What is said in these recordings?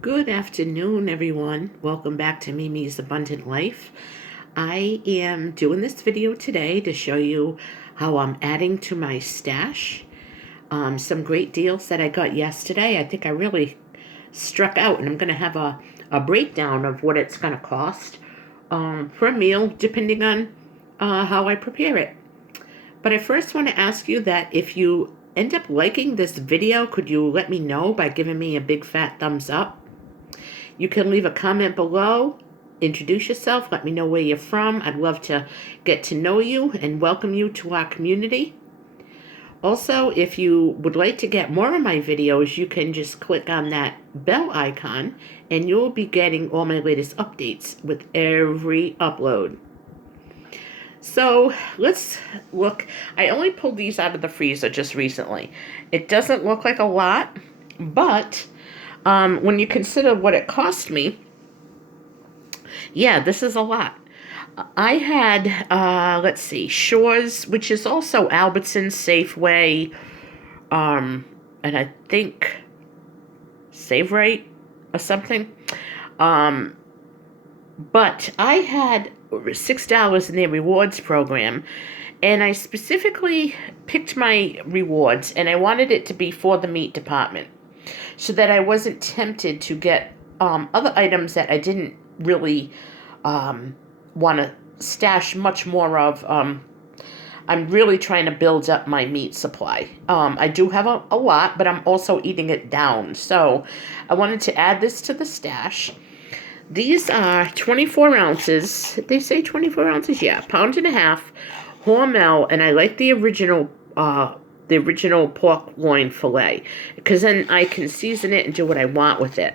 Good afternoon, everyone. Welcome back to Mimi's Abundant Life. I am doing this video today to show you how I'm adding to my stash. Some great deals that I got yesterday. I think I really struck out, and I'm going to have a breakdown of what it's going to cost for a meal, depending on how I prepare it. But I first want to ask you that if you end up liking this video, could you let me know by giving me a big fat thumbs up? You can leave a comment below, introduce yourself, let me know where you're from. I'd love to get to know you and welcome you to our community. Also, if you would like to get more of my videos, you can just click on that bell icon and you'll be getting all my latest updates with every upload. So let's look. I only pulled these out of the freezer just recently. It doesn't look like a lot, but when you consider what it cost me, yeah, this is a lot. I had, let's see, Shores, which is also Albertsons, Safeway, and I think Save Right or something. But I had $6 in their rewards program, and I specifically picked my rewards, and I wanted it to be for the meat department, so that I wasn't tempted to get other items that I didn't really want to stash much more of. I'm really trying to build up my meat supply. I do have a lot, but I'm also eating it down. So I wanted to add this to the stash. These are 24 ounces. They say 24 ounces? Yeah, pound and a half. Hormel, and I like the original pork loin fillet, because then I can season it and do what I want with it.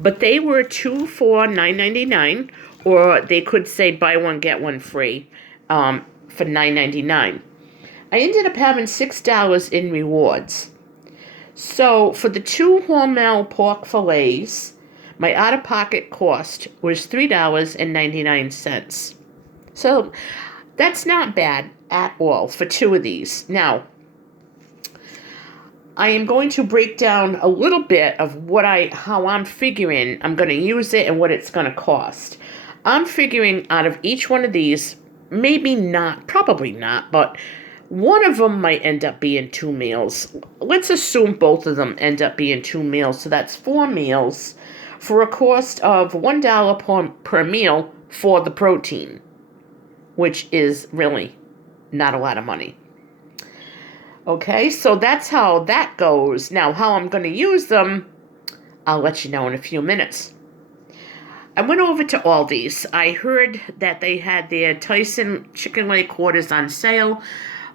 But they were 2 for $9.99, or they could say buy one get one free for $9.99. I ended up having $6 in rewards. So for the 2 Hormel pork fillets, my out-of-pocket cost was $3.99. So that's not bad at all for 2 of these. Now, I am going to break down a little bit of how I'm figuring I'm going to use it and what it's going to cost. I'm figuring out of each one of these, maybe not, probably not, but one of them might end up being 2 meals. Let's assume both of them end up being 2 meals, so that's 4 meals for a cost of $1 per meal for the protein, which is really not a lot of money. Okay, so that's how that goes. Now, how I'm going to use them, I'll let you know in a few minutes. I went over to Aldi's. I heard that they had their Tyson chicken leg quarters on sale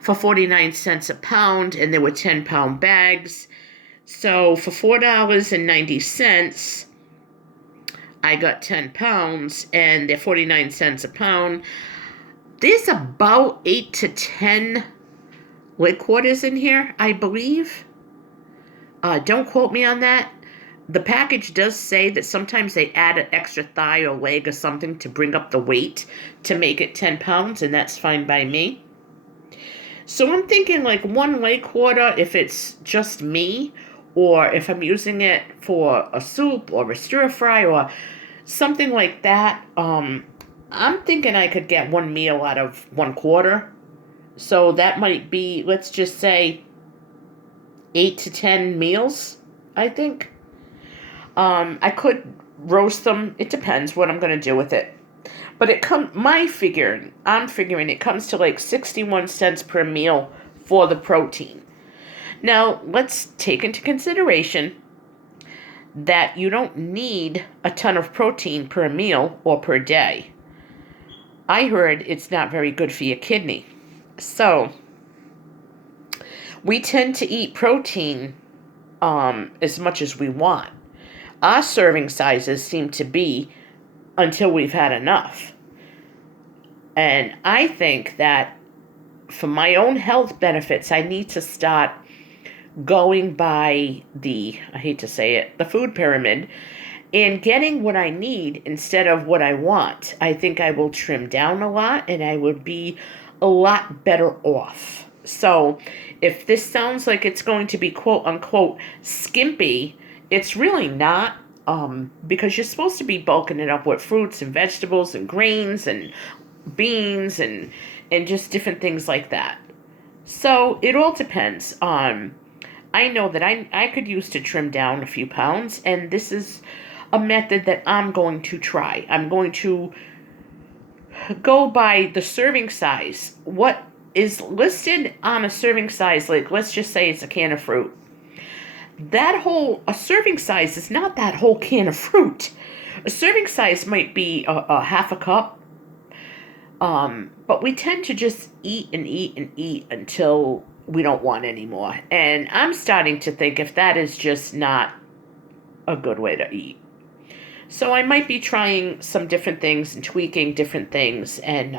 for 49 cents a pound, and there were 10-pound bags. So for $4.90, I got 10 pounds, and they're 49 cents a pound. There's about 8 to 10 leg quarters in here, I believe. Don't quote me on that. The package does say that sometimes they add an extra thigh or leg or something to bring up the weight to make it 10 pounds, and that's fine by me. So I'm thinking like 1 leg quarter if it's just me, or if I'm using it for a soup or a stir fry or something like that. I'm thinking I could get 1 meal out of 1 quarter. So that might be, let's just say, 8 to 10 meals, I think. I could roast them. It depends what I'm going to do with it. But I'm figuring it comes to like 61 cents per meal for the protein. Now, let's take into consideration that you don't need a ton of protein per meal or per day. I heard it's not very good for your kidney. So, we tend to eat protein as much as we want. Our serving sizes seem to be until we've had enough. And I think that for my own health benefits, I need to start going by I hate to say it, the food pyramid, and getting what I need instead of what I want. I think I will trim down a lot, and I would be a lot better off. So if this sounds like it's going to be quote unquote skimpy, it's really not. because you're supposed to be bulking it up with fruits and vegetables and grains and beans and just different things like that. So it all depends. I know that I could use to trim down a few pounds, and this is a method that I'm going to try. I'm going to go by the serving size. What is listed on a serving size, like let's just say it's a can of fruit. A serving size is not that whole can of fruit. A serving size might be a half a cup. But we tend to just eat and eat and eat until we don't want any more. And I'm starting to think if that is just not a good way to eat. So I might be trying some different things and tweaking different things. And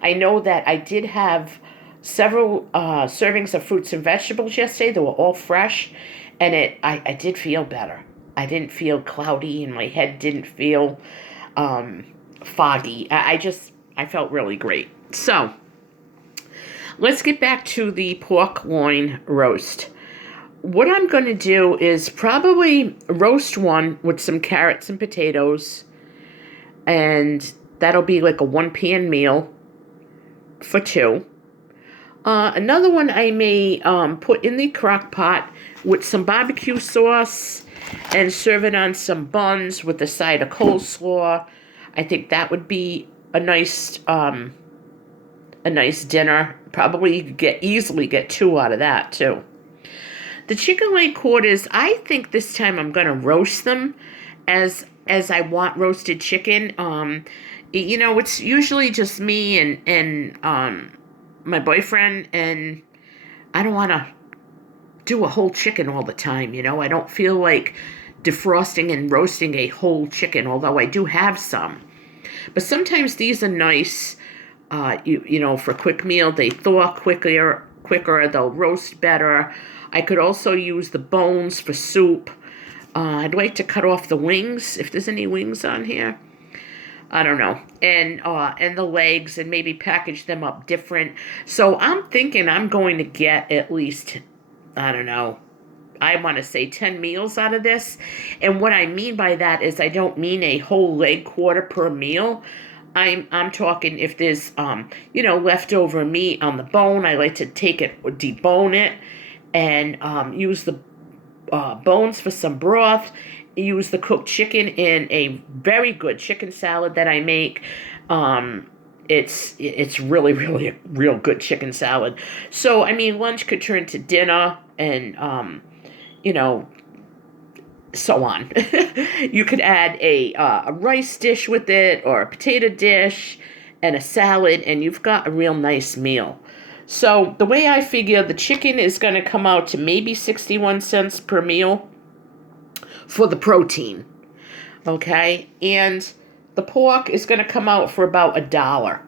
I know that I did have several servings of fruits and vegetables yesterday. They were all fresh. And I did feel better. I didn't feel cloudy and my head didn't feel foggy. I felt really great. So, let's get back to the pork loin roast. What I'm going to do is probably roast one with some carrots and potatoes. And that'll be like a one-pan meal for two. Another one I may put in the crock pot with some barbecue sauce and serve it on some buns with a side of coleslaw. I think that would be a nice dinner. Probably easily get two out of that too. The chicken leg quarters, I think this time I'm gonna roast them as I want roasted chicken. It's usually just me and my boyfriend, and I don't want to do a whole chicken all the time. I don't feel like defrosting and roasting a whole chicken, although I do have some. But sometimes these are nice, for a quick meal. They thaw quicker, they'll roast better. I could also use the bones for soup. I'd like to cut off the wings, if there's any wings on here. I don't know. And the legs, and maybe package them up different. So I'm thinking I'm going to get at least, I don't know, I want to say 10 meals out of this. And what I mean by that is I don't mean a whole leg quarter per meal. I'm talking if there's, leftover meat on the bone, I like to take it or debone it and use the bones for some broth. Use the cooked chicken in a very good chicken salad that I make. It's really, really a real good chicken salad. So, lunch could turn to dinner and, so on. You could add a rice dish with it or a potato dish and a salad, and you've got a real nice meal. So the way I figure the chicken is going to come out to maybe 61 cents per meal for the protein, okay? And the pork is going to come out for about $1.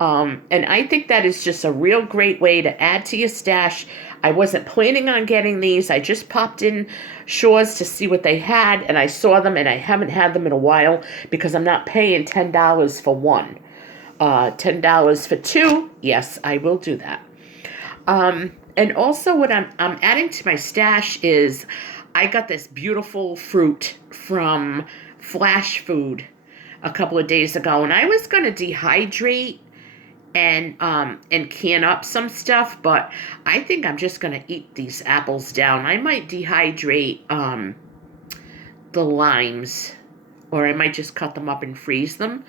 And I think that is just a real great way to add to your stash. I wasn't planning on getting these. I just popped in Shores to see what they had, and I saw them, and I haven't had them in a while because I'm not paying $10 for one. $10 for two, yes, I will do that. And also what I'm adding to my stash is I got this beautiful fruit from Flash Food a couple of days ago, and I was going to dehydrate and can up some stuff, but I think I'm just going to eat these apples down. I might dehydrate the limes, or I might just cut them up and freeze them.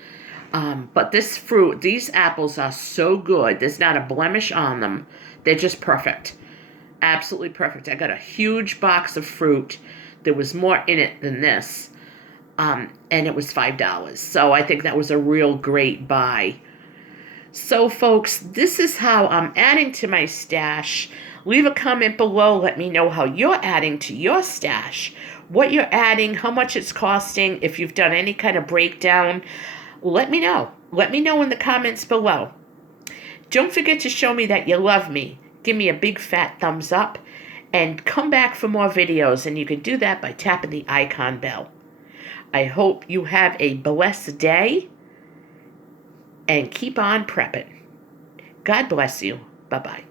But these apples are so good. There's not a blemish on them. They're just perfect. Absolutely perfect. I got a huge box of fruit. There was more in it than this. And it was $5. So I think that was a real great buy. So folks, this is how I'm adding to my stash. Leave a comment below. Let me know how you're adding to your stash. What you're adding, how much it's costing, if you've done any kind of breakdown. Let me know. Let me know in the comments below. Don't forget to show me that you love me. Give me a big fat thumbs up and come back for more videos, and you can do that by tapping the icon bell. I hope you have a blessed day and keep on prepping. God bless you. Bye-bye.